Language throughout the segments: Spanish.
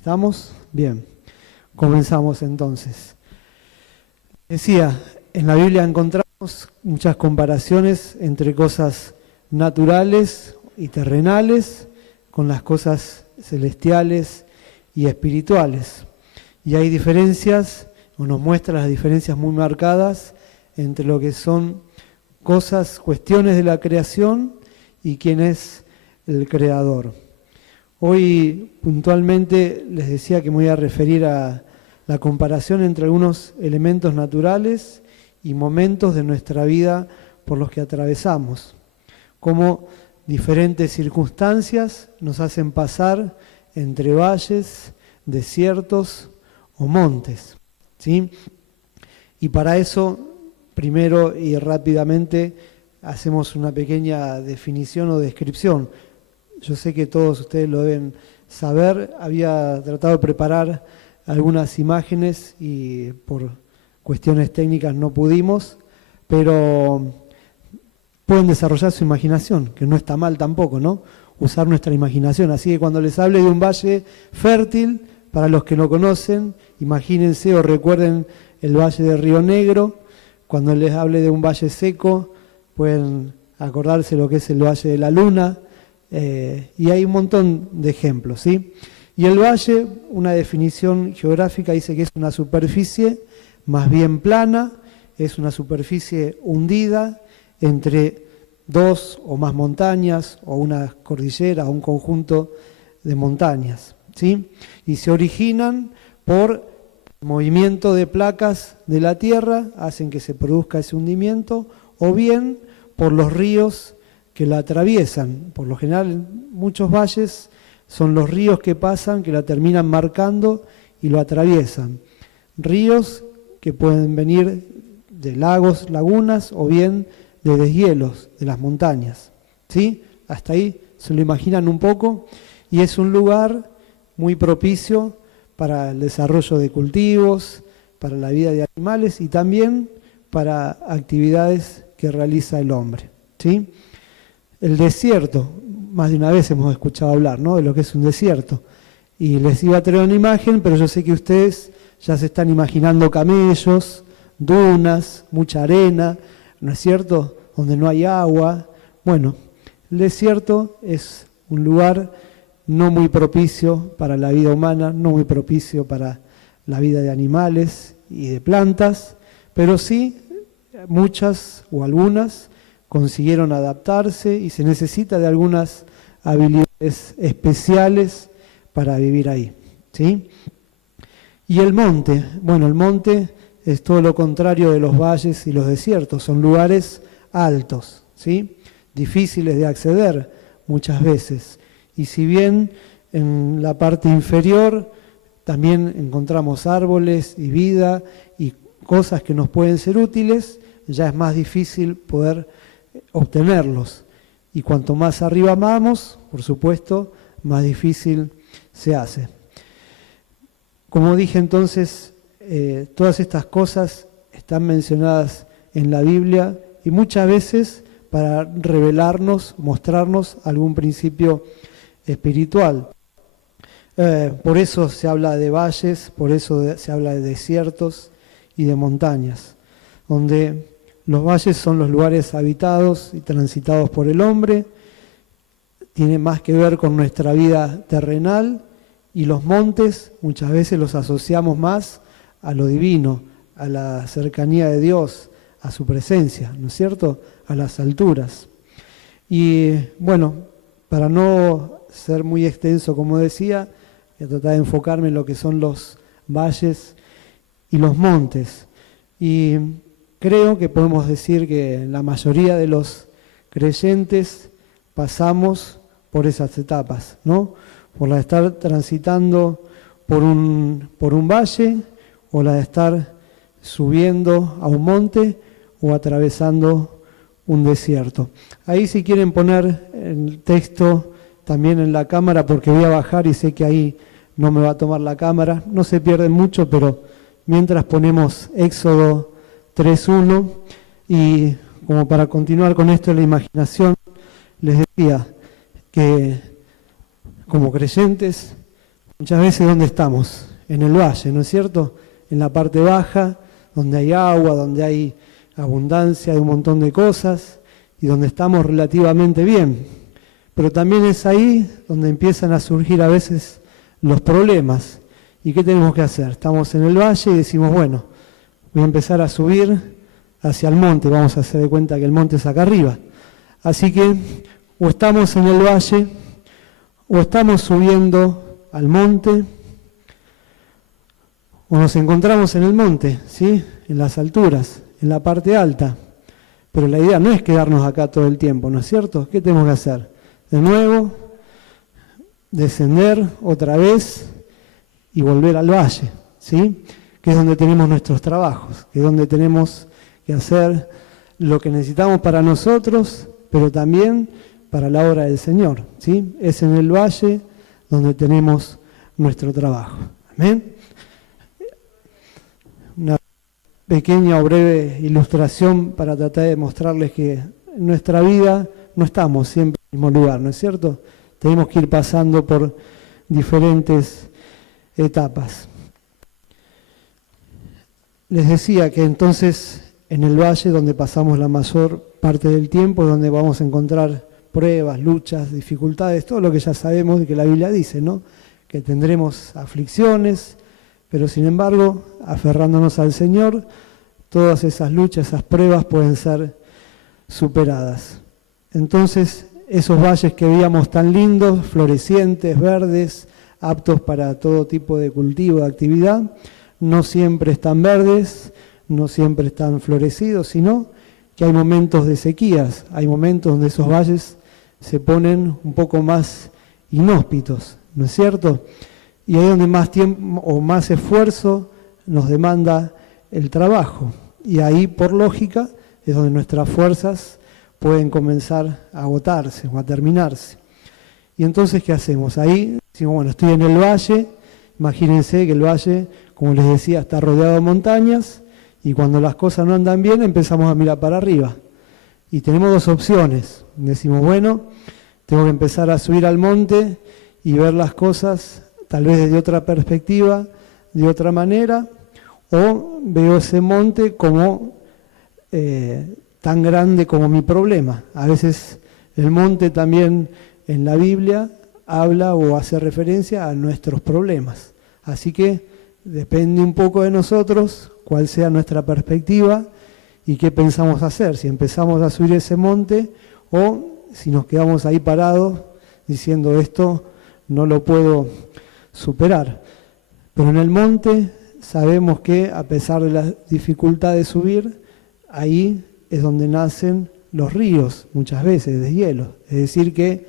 ¿Estamos? Bien. Comenzamos entonces. Decía, en la Biblia encontramos muchas comparaciones entre cosas naturales y terrenales con las cosas celestiales y espirituales. Y hay diferencias, o nos muestra las diferencias muy marcadas entre lo que son cosas, cuestiones de la creación y quién es el creador. Hoy puntualmente les decía que me voy a referir a la comparación entre algunos elementos naturales y momentos de nuestra vida por los que atravesamos. Cómo diferentes circunstancias nos hacen pasar entre valles, desiertos o montes, ¿sí? Y para eso, primero y rápidamente, hacemos una pequeña definición o descripción. Yo sé que todos ustedes lo deben saber, había tratado de preparar algunas imágenes y por cuestiones técnicas no pudimos, pero pueden desarrollar su imaginación, que no está mal tampoco, ¿no? Usar nuestra imaginación. Así que cuando les hable de un valle fértil, para los que no conocen, imagínense o recuerden el valle de Río Negro. Cuando les hable de un valle seco, pueden acordarse lo que es el Valle de la Luna, y hay un montón de ejemplos, ¿sí? Y el valle, una definición geográfica, dice que es una superficie más bien plana, es una superficie hundida entre dos o más montañas, o una cordillera, o un conjunto de montañas, ¿sí? Y se originan por movimiento de placas de la tierra, hacen que se produzca ese hundimiento, o bien por los ríos que la atraviesan. Por lo general, muchos valles son los ríos que pasan, que la terminan marcando y lo atraviesan. Ríos que pueden venir de lagos, lagunas, o bien de deshielos de las montañas, ¿sí? Hasta ahí se lo imaginan un poco, y es un lugar muy propicio para el desarrollo de cultivos, para la vida de animales y también para actividades que realiza el hombre, ¿sí? El desierto, más de una vez hemos escuchado hablar, ¿no?, de lo que es un desierto. Y les iba a traer una imagen, pero yo sé que ustedes ya se están imaginando camellos, dunas, mucha arena, ¿no es cierto?, donde no hay agua. Bueno, el desierto es un lugar no muy propicio para la vida humana, no muy propicio para la vida de animales y de plantas, pero sí muchas o algunas consiguieron adaptarse y se necesita de algunas habilidades especiales para vivir ahí, ¿sí? Y el monte, bueno, el monte es todo lo contrario de los valles y los desiertos, son lugares altos, ¿sí?, difíciles de acceder muchas veces. Y si bien en la parte inferior también encontramos árboles y vida y cosas que nos pueden ser útiles, ya es más difícil poder obtenerlos. Y cuanto más arriba vamos, por supuesto, más difícil se hace. Como dije entonces, todas estas cosas están mencionadas en la Biblia y muchas veces para revelarnos, mostrarnos algún principio espiritual. Por eso se habla de valles, por eso se habla de desiertos y de montañas, donde los valles son los lugares habitados y transitados por el hombre, tiene más que ver con nuestra vida terrenal, y los montes muchas veces los asociamos más a lo divino, a la cercanía de Dios, a su presencia, ¿no es cierto?, a las alturas. Y bueno, para no ser muy extenso, como decía, voy a tratar de enfocarme en lo que son los valles y los montes. Y creo que podemos decir que la mayoría de los creyentes pasamos por esas etapas, ¿no? Por la de estar transitando por un valle, o la de estar subiendo a un monte o atravesando un desierto. Ahí, si quieren poner el texto también en la cámara, porque voy a bajar y sé que ahí no me va a tomar la cámara, no se pierde mucho, pero mientras ponemos Éxodo 3:1, y como para continuar con esto de la imaginación, les decía que como creyentes Muchas veces, ¿dónde estamos? En el valle, ¿no es cierto? En la parte baja, donde hay agua, donde hay abundancia de un montón de cosas y donde estamos relativamente bien. Pero también es ahí donde empiezan a surgir a veces los problemas. ¿Y qué tenemos que hacer? Estamos en el valle y decimos, bueno, voy a empezar a subir hacia el monte, vamos a hacer de cuenta que el monte es acá arriba. Así que o estamos en el valle o estamos subiendo al monte, o nos encontramos en el monte, ¿sí? En las alturas, en la parte alta. Pero la idea no es quedarnos acá todo el tiempo, ¿no es cierto? ¿Qué tenemos que hacer? De nuevo, descender otra vez y volver al valle, ¿sí? Que es donde tenemos nuestros trabajos, que es donde tenemos que hacer lo que necesitamos para nosotros, pero también para la obra del Señor, ¿sí? Es en el valle donde tenemos nuestro trabajo. Amén. Una pequeña o breve ilustración para tratar de mostrarles que en nuestra vida no estamos siempre en el mismo lugar, ¿no es cierto? Tenemos que ir pasando por diferentes etapas. Les decía que entonces en el valle donde pasamos la mayor parte del tiempo, donde vamos a encontrar pruebas, luchas, dificultades, todo lo que ya sabemos de que la Biblia dice, ¿no? Que tendremos aflicciones, pero sin embargo, aferrándonos al Señor, todas esas luchas, esas pruebas pueden ser superadas. Entonces, esos valles que veíamos tan lindos, florecientes, verdes, aptos para todo tipo de cultivo, de actividad, no siempre están verdes, no siempre están florecidos, sino que hay momentos de sequías, hay momentos donde esos valles se ponen un poco más inhóspitos, ¿no es cierto? Y ahí es donde más tiempo o más esfuerzo nos demanda el trabajo. Y ahí, por lógica, es donde nuestras fuerzas pueden comenzar a agotarse o a terminarse. Y entonces, ¿qué hacemos? Ahí decimos, bueno, estoy en el valle, imagínense que el valle, como les decía, está rodeado de montañas, y cuando las cosas no andan bien, empezamos a mirar para arriba. Y tenemos dos opciones. Decimos, bueno, tengo que empezar a subir al monte y ver las cosas tal vez desde otra perspectiva, de otra manera, o veo ese monte como tan grande como mi problema. A veces el monte también en la Biblia habla o hace referencia a nuestros problemas. Así que depende un poco de nosotros cuál sea nuestra perspectiva y qué pensamos hacer, si empezamos a subir ese monte o si nos quedamos ahí parados diciendo esto no lo puedo superar. Pero en el monte sabemos que a pesar de la dificultad de subir, ahí es donde nacen los ríos, muchas veces de hielo. Es decir que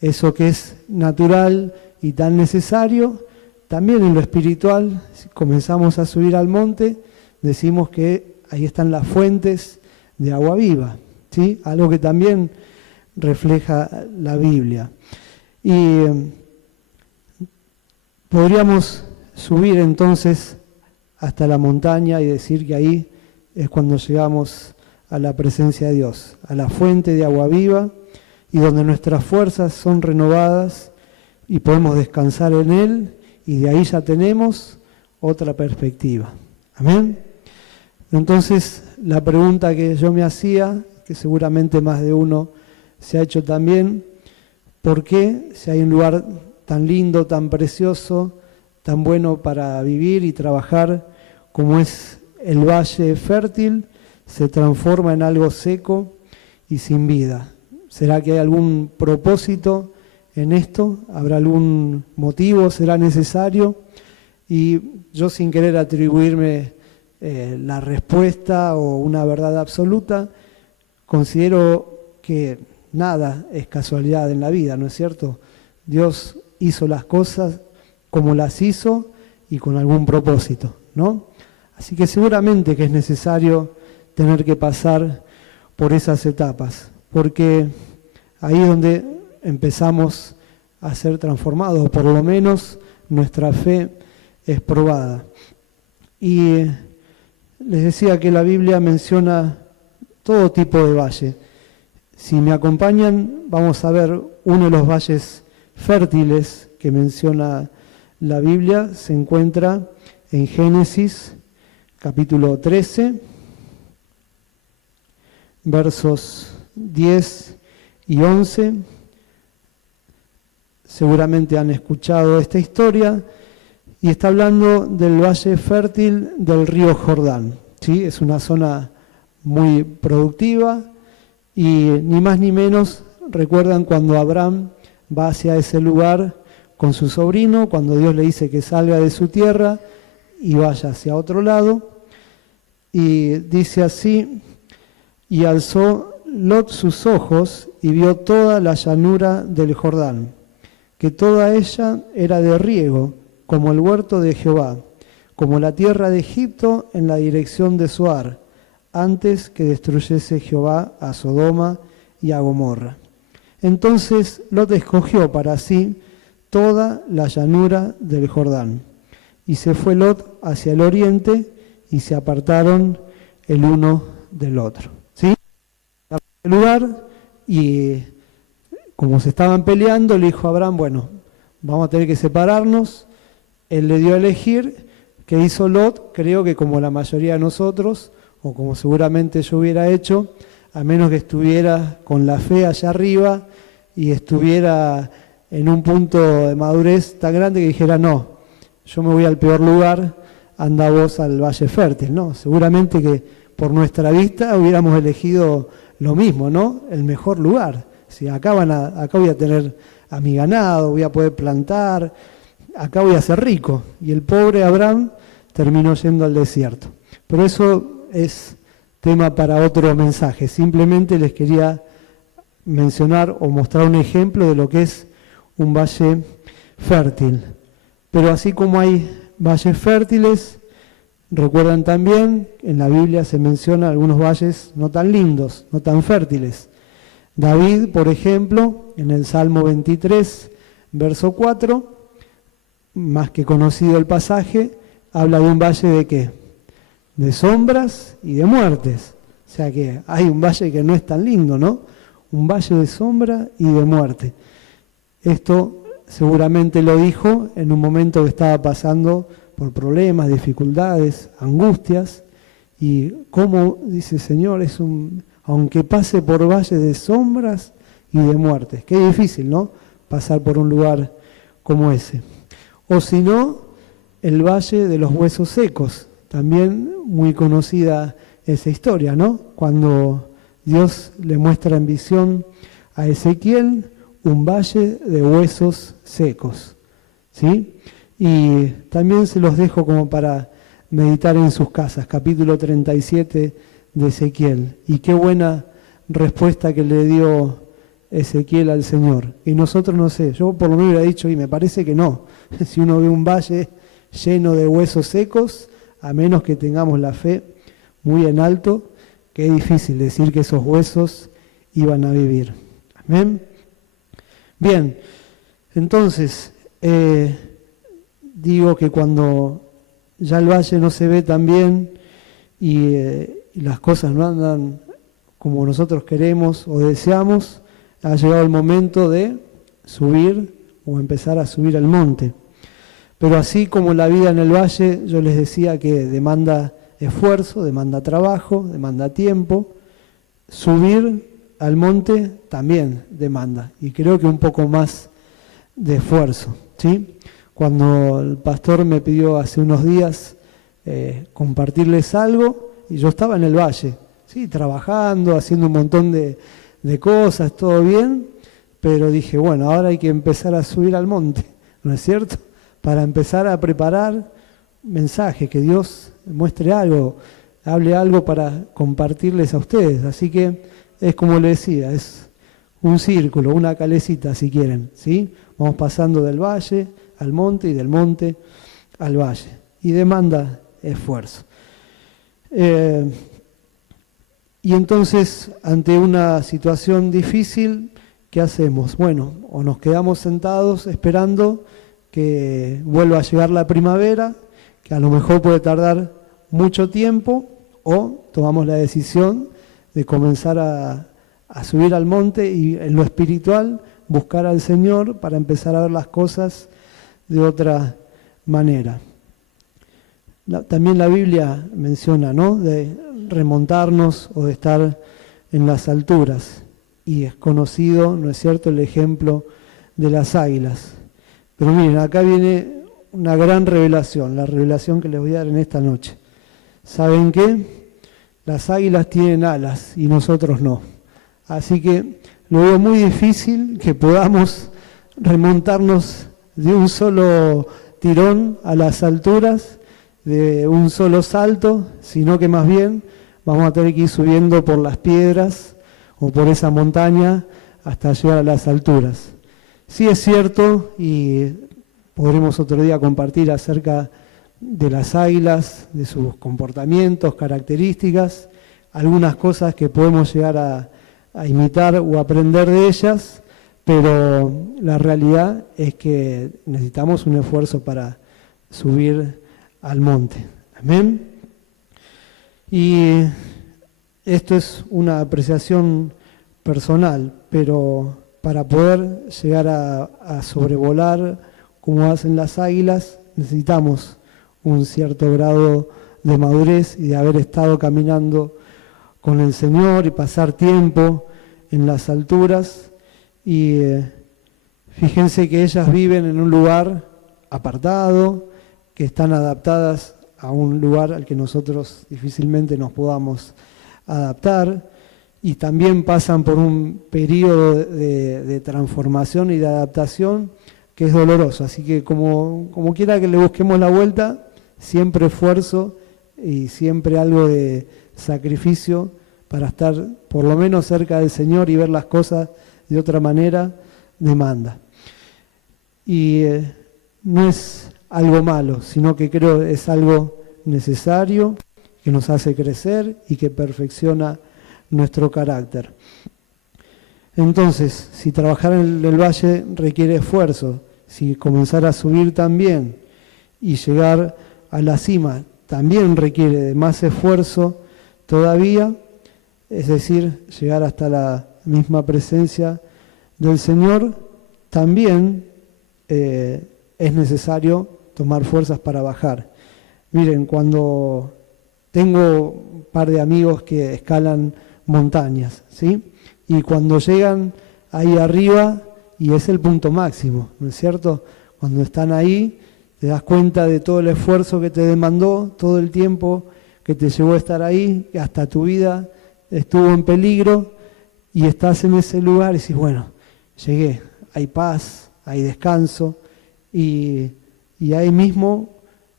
eso que es natural y tan necesario, también en lo espiritual, si comenzamos a subir al monte, decimos que ahí están las fuentes de agua viva, ¿sí? Algo que también refleja la Biblia. Y podríamos subir entonces hasta la montaña y decir que ahí es cuando llegamos a la presencia de Dios, a la fuente de agua viva, y donde nuestras fuerzas son renovadas y podemos descansar en Él, y de ahí ya tenemos otra perspectiva. Amén. Entonces, la pregunta que yo me hacía, que seguramente más de uno se ha hecho también, ¿por qué si hay un lugar tan lindo, tan precioso, tan bueno para vivir y trabajar como es el valle fértil, se transforma en algo seco y sin vida? ¿Será que hay algún propósito en esto? ¿Habrá algún motivo? ¿Será necesario? Y yo, sin querer atribuirme la respuesta o una verdad absoluta, considero que nada es casualidad en la vida, ¿no es cierto? Dios hizo las cosas como las hizo y con algún propósito, ¿no? Así que seguramente que es necesario tener que pasar por esas etapas, porque ahí es donde empezamos a ser transformados, o por lo menos nuestra fe es probada. Y les decía que la Biblia menciona todo tipo de valle. Si me acompañan, vamos a ver uno de los valles fértiles que menciona la Biblia se encuentra en Génesis capítulo 13, versos 10 y 11. Seguramente han escuchado esta historia y está hablando del valle fértil del río Jordán. ¿Sí? Es una zona muy productiva y ni más ni menos recuerdan cuando Abraham va hacia ese lugar con su sobrino, cuando Dios le dice que salga de su tierra y vaya hacia otro lado. Y dice así: y alzó Lot sus ojos y vio toda la llanura del Jordán, que toda ella era de riego, como el huerto de Jehová, como la tierra de Egipto en la dirección de Zoar, antes que destruyese Jehová a Sodoma y a Gomorra. Entonces Lot escogió para sí toda la llanura del Jordán, y se fue Lot hacia el oriente, y se apartaron el uno del otro. ¿Sí? El lugar, y como se estaban peleando, le dijo a Abraham: bueno, vamos a tener que separarnos. Él le dio a elegir. ¿Qué hizo Lot? Creo que como la mayoría de nosotros, o como seguramente yo hubiera hecho, a menos que estuviera con la fe allá arriba y estuviera en un punto de madurez tan grande que dijera: no, yo me voy al peor lugar, anda vos al valle fértil, ¿no? Seguramente que por nuestra vista hubiéramos elegido lo mismo, ¿no? El mejor lugar. Si acá voy a tener a mi ganado, voy a poder plantar, acá voy a ser rico. Y el pobre Abraham terminó yendo al desierto. Pero eso es tema para otro mensaje. Simplemente les quería mencionar o mostrar un ejemplo de lo que es un valle fértil. Pero así como hay valles fértiles, recuerdan también, en la Biblia se menciona algunos valles no tan lindos, no tan fértiles. David, por ejemplo, en el Salmo 23, verso 4, más que conocido el pasaje, habla de un valle de ¿qué? De sombras y de muertes. O sea que hay un valle que no es tan lindo, ¿no? Un valle de sombra y de muerte. Esto seguramente lo dijo en un momento que estaba pasando por problemas, dificultades, angustias. Y como dice el Señor, aunque pase por valle de sombras y de muertes. Qué difícil, ¿no? Pasar por un lugar como ese. O si no, el valle de los huesos secos. También muy conocida esa historia, ¿no? Cuando Dios le muestra en visión a Ezequiel un valle de huesos secos, ¿sí? Y también se los dejo como para meditar en sus casas, capítulo 37 de Ezequiel. Y qué buena respuesta que le dio Ezequiel al Señor. Y nosotros, no sé, yo por lo menos hubiera dicho, y me parece que no. Si uno ve un valle lleno de huesos secos, a menos que tengamos la fe muy en alto, que es difícil decir que esos huesos iban a vivir. Amén. Bien, entonces, digo que cuando ya el valle no se ve tan bien y las cosas no andan como nosotros queremos o deseamos, ha llegado el momento de subir o empezar a subir al monte. Pero así como la vida en el valle, yo les decía que demanda esfuerzo, demanda trabajo, demanda tiempo. Subir al monte también demanda, y creo que un poco más de esfuerzo, ¿sí? Cuando el pastor me pidió hace unos días compartirles algo, y yo estaba en el valle, ¿sí? Trabajando, haciendo un montón de cosas, todo bien, pero dije, bueno, ahora hay que empezar a subir al monte, ¿no es cierto? Para empezar a preparar mensajes, que Dios muestre algo, hable algo para compartirles a ustedes. Así que es como les decía, es un círculo, una calecita si quieren, ¿sí? Vamos pasando del valle al monte y del monte al valle. Y demanda esfuerzo. Y entonces, ante una situación difícil, ¿qué hacemos? Bueno, o nos quedamos sentados esperando que vuelva a llegar la primavera, que a lo mejor puede tardar mucho tiempo, o tomamos la decisión de comenzar a subir al monte y en lo espiritual buscar al Señor para empezar a ver las cosas de otra manera. También la Biblia menciona, ¿no?, de remontarnos o de estar en las alturas. Y es conocido, ¿no es cierto?, el ejemplo de las águilas. Pero miren, acá viene una gran revelación, la revelación que les voy a dar en esta noche. ¿Saben qué? Las águilas tienen alas y nosotros no. Así que lo veo muy difícil que podamos remontarnos de un solo tirón a las alturas, de un solo salto, sino que más bien vamos a tener que ir subiendo por las piedras o por esa montaña hasta llegar a las alturas. Sí es cierto, y podremos otro día compartir acerca de las águilas, de sus comportamientos, características, algunas cosas que podemos llegar a imitar o aprender de ellas, pero la realidad es que necesitamos un esfuerzo para subir al monte. Amén. Y esto es una apreciación personal, pero para poder llegar a sobrevolar como hacen las águilas, necesitamos un cierto grado de madurez y de haber estado caminando con el Señor y pasar tiempo en las alturas. Y fíjense que ellas viven en un lugar apartado, que están adaptadas a un lugar al que nosotros difícilmente nos podamos adaptar, y también pasan por un periodo de transformación y de adaptación que es doloroso. Así que como quiera que le busquemos la vuelta, siempre esfuerzo y siempre algo de sacrificio para estar por lo menos cerca del Señor y ver las cosas de otra manera, demanda. Y no es algo malo, sino que creo es algo necesario, que nos hace crecer y que perfecciona nuestro carácter. Entonces, si trabajar en el valle requiere esfuerzo, si comenzar a subir también y llegar a la cima también requiere de más esfuerzo todavía, es decir, llegar hasta la misma presencia del Señor, también es necesario tomar fuerzas para bajar. Miren, cuando tengo un par de amigos que escalan montañas, ¿sí?, y cuando llegan ahí arriba, y es el punto máximo, ¿no es cierto? Cuando están ahí, te das cuenta de todo el esfuerzo que te demandó, todo el tiempo que te llevó a estar ahí, que hasta tu vida estuvo en peligro, y estás en ese lugar y dices, bueno, llegué, hay paz, hay descanso, y ahí mismo,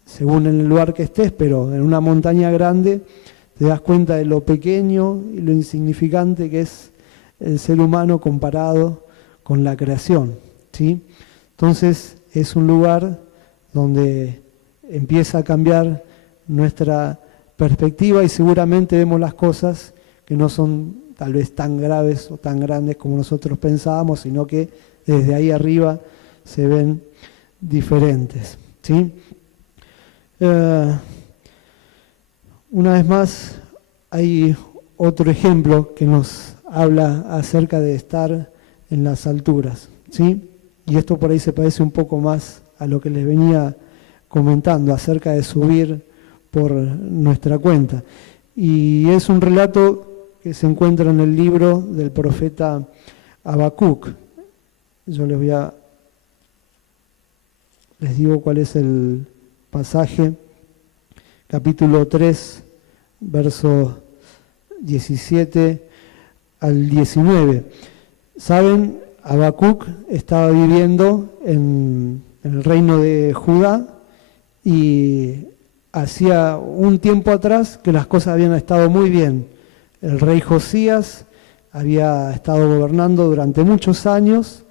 según en el lugar que estés, pero en una montaña grande, te das cuenta de lo pequeño y lo insignificante que es el ser humano comparado con la creación, ¿sí? Entonces es un lugar donde empieza a cambiar nuestra perspectiva y seguramente vemos las cosas que no son tal vez tan graves o tan grandes como nosotros pensábamos, sino que desde ahí arriba se ven diferentes, ¿sí? Una vez más, hay otro ejemplo que nos habla acerca de estar en las alturas, ¿sí? Y esto por ahí se parece un poco más a lo que les venía comentando acerca de subir por nuestra cuenta. Y es un relato que se encuentra en el libro del profeta Habacuc. Yo les digo cuál es el pasaje, capítulo 3, versos 17 al 19. Saben, Habacuc estaba viviendo en el reino de Judá y hacía un tiempo atrás que las cosas habían estado muy bien. El rey Josías había estado gobernando durante muchos años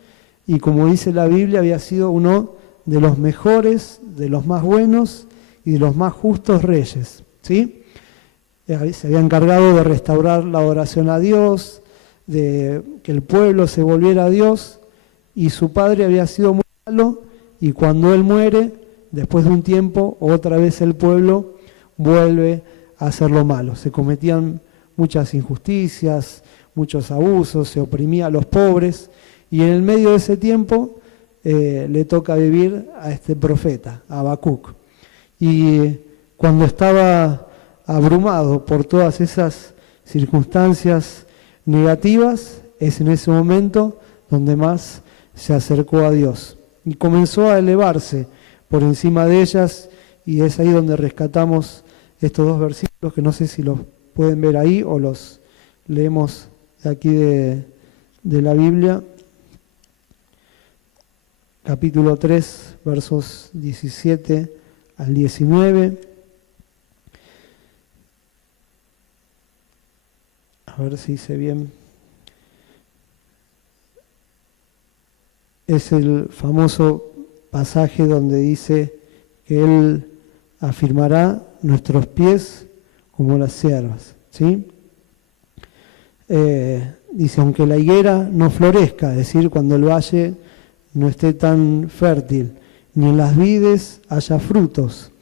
y, como dice la Biblia, había sido uno de los mejores, de los más buenos y de los más justos reyes, ¿sí? Se había encargado de restaurar la adoración a Dios, de que el pueblo se volviera a Dios, y su padre había sido muy malo, y cuando él muere, después de un tiempo, otra vez el pueblo vuelve a hacer lo malo. Se cometían muchas injusticias, muchos abusos, se oprimía a los pobres, y en el medio de ese tiempo le toca vivir a este profeta, a Habacuc. Y cuando estaba abrumado por todas esas circunstancias negativas, es en ese momento donde más se acercó a Dios y comenzó a elevarse por encima de ellas, y es ahí donde rescatamos estos dos versículos que no sé si los pueden ver ahí o los leemos de aquí de la Biblia. Capítulo 3, versos 17 al 19. A ver si hice bien. Es el famoso pasaje donde dice que Él afirmará nuestros pies como las ciervas, ¿sí? Dice, aunque la higuera no florezca, es decir, cuando el valle no esté tan fértil, ni en las vides haya frutos,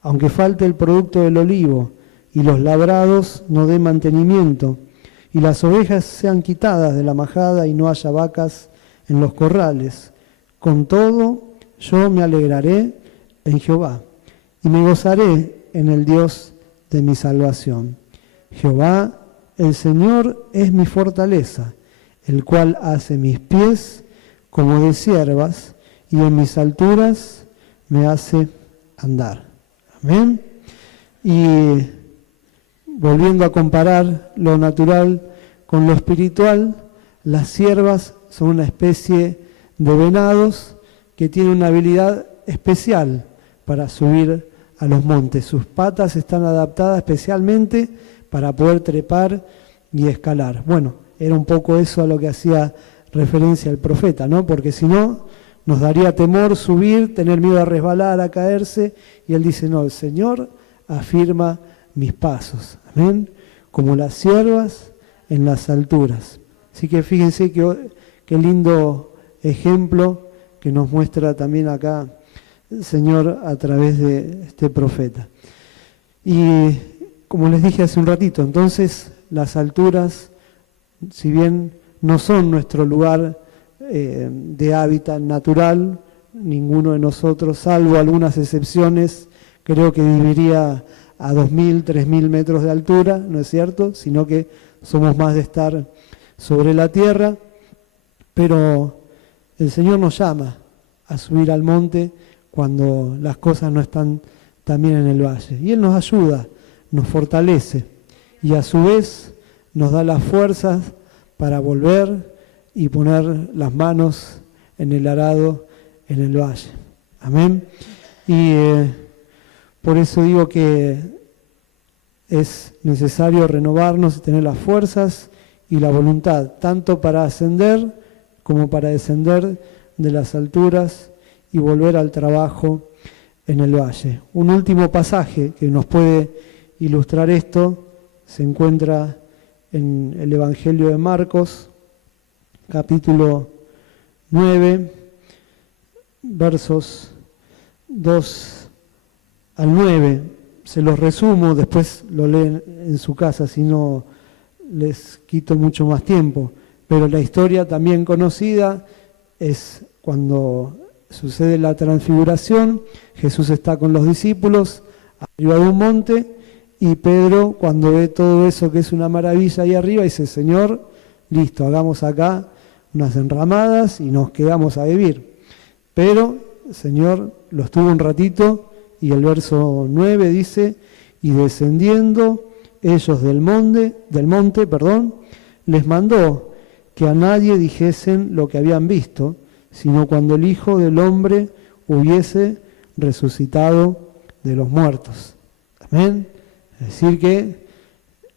aunque falte el producto del olivo, y los labrados no den mantenimiento, y las ovejas sean quitadas de la majada y no haya vacas en los corrales. Con todo, yo me alegraré en Jehová, y me gozaré en el Dios de mi salvación. Jehová, el Señor, es mi fortaleza, el cual hace mis pies como de ciervas, y en mis alturas me hace andar. Amén. Y volviendo a comparar lo natural con lo espiritual, las ciervas son una especie de venados que tienen una habilidad especial para subir a los montes. Sus patas están adaptadas especialmente para poder trepar y escalar. Bueno, era un poco eso a lo que hacía referencia el profeta, ¿no? Porque si no, nos daría temor subir, tener miedo a resbalar, a caerse, y él dice, no, el Señor afirma mis pasos, amén, como las ciervas en las alturas. Así que fíjense qué lindo ejemplo que nos muestra también acá el Señor a través de este profeta. Y como les dije hace un ratito, entonces las alturas, si bien no son nuestro lugar de hábitat natural, ninguno de nosotros, salvo algunas excepciones, creo que viviría a 2.000, 3.000 metros de altura, ¿no es cierto? Sino que somos más de estar sobre la tierra, pero el Señor nos llama a subir al monte cuando las cosas no están tan bien en el valle. Y Él nos ayuda, nos fortalece y a su vez nos da las fuerzas para volver y poner las manos en el arado en el valle. Amén. Y por eso digo que es necesario renovarnos y tener las fuerzas y la voluntad, tanto para ascender como para descender de las alturas y volver al trabajo en el valle. Un último pasaje que nos puede ilustrar esto se encuentra en el Evangelio de Marcos, capítulo 9, versos 2 al 9. Se los resumo, después lo leen en su casa, si no les quito mucho más tiempo. Pero la historia también conocida es cuando sucede la transfiguración, Jesús está con los discípulos arriba de un monte, y Pedro, cuando ve todo eso que es una maravilla ahí arriba, dice, Señor, listo, hagamos acá unas enramadas y nos quedamos a vivir. Pero el Señor los tuvo un ratito, y el verso 9 dice, y descendiendo ellos del monte, les mandó que a nadie dijesen lo que habían visto, sino cuando el Hijo del Hombre hubiese resucitado de los muertos. Amén. Es decir que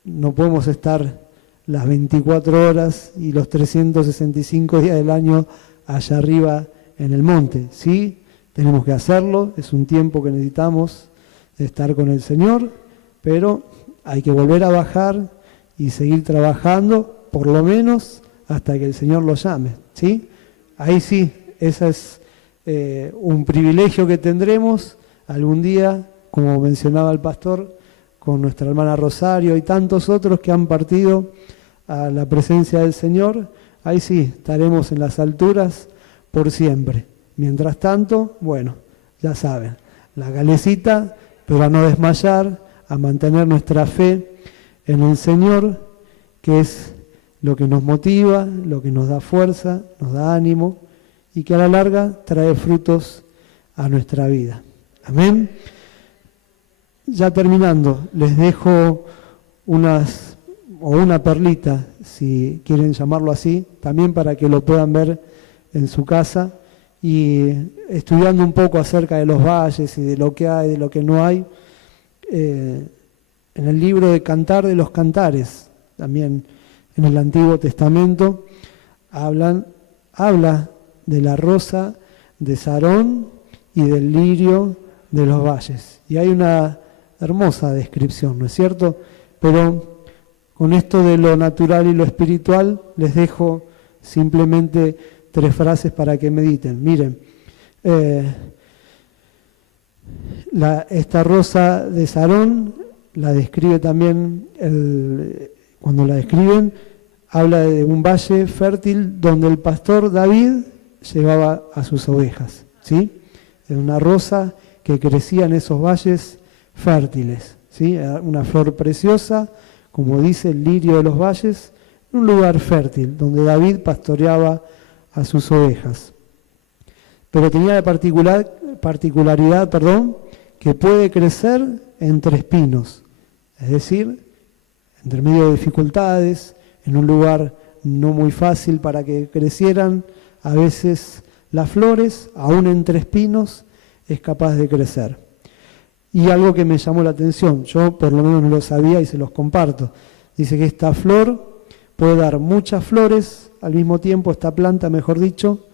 no podemos estar las 24 horas y los 365 días del año allá arriba en el monte. Sí, tenemos que hacerlo, es un tiempo que necesitamos de estar con el Señor, pero hay que volver a bajar y seguir trabajando, por lo menos hasta que el Señor lo llame, ¿sí? Ahí sí, ese es un privilegio que tendremos algún día, como mencionaba el pastor, con nuestra hermana Rosario y tantos otros que han partido a la presencia del Señor. Ahí sí, estaremos en las alturas por siempre. Mientras tanto, bueno, ya saben, la galecita, pero a no desmayar, a mantener nuestra fe en el Señor, que es lo que nos motiva, lo que nos da fuerza, nos da ánimo y que a la larga trae frutos a nuestra vida. Amén. Ya terminando, les dejo una perlita, si quieren llamarlo así, también para que lo puedan ver en su casa y estudiando un poco acerca de los valles y de lo que hay, de lo que no hay. En el libro de Cantar de los Cantares, también en el Antiguo Testamento, habla de la rosa de Sarón y del lirio de los valles. Y hay una hermosa descripción, ¿no es cierto? Pero con esto de lo natural y lo espiritual, les dejo simplemente 3 frases para que mediten. Miren, esta rosa de Sarón la describe también, cuando la describen, habla de un valle fértil donde el pastor David llevaba a sus ovejas, ¿sí? Es una rosa que crecía en esos valles fértiles, ¿sí? Una flor preciosa, como dice el lirio de los valles, en un lugar fértil, donde David pastoreaba a sus ovejas. Pero tenía la particularidad, que puede crecer entre espinos, es decir, entre medio de dificultades, en un lugar no muy fácil para que crecieran, a veces las flores, aún entre espinos, es capaz de crecer. Y algo que me llamó la atención, yo por lo menos no lo sabía y se los comparto, dice que esta flor puede dar muchas flores al mismo tiempo, esta planta mejor dicho,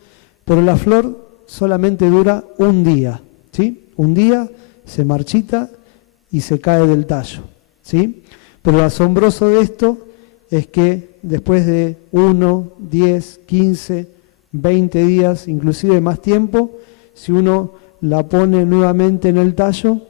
pero la flor solamente dura un día, ¿sí? Un día se marchita y se cae del tallo, ¿sí? Pero lo asombroso de esto es que después de 1, 10, 15, 20 días, inclusive más tiempo, si uno la pone nuevamente en el tallo,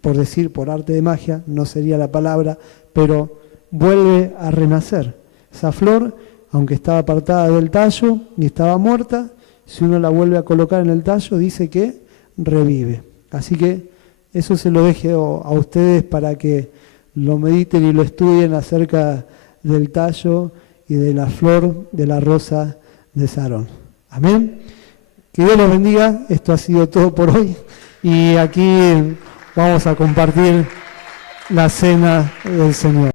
por decir por arte de magia, no sería la palabra, pero vuelve a renacer. Esa flor, aunque estaba apartada del tallo y estaba muerta, si uno la vuelve a colocar en el tallo, dice que revive. Así que eso se lo dejo a ustedes para que lo mediten y lo estudien acerca del tallo y de la flor de la rosa de Sarón. Amén. Que Dios los bendiga. Esto ha sido todo por hoy. Y aquí vamos a compartir la cena del Señor.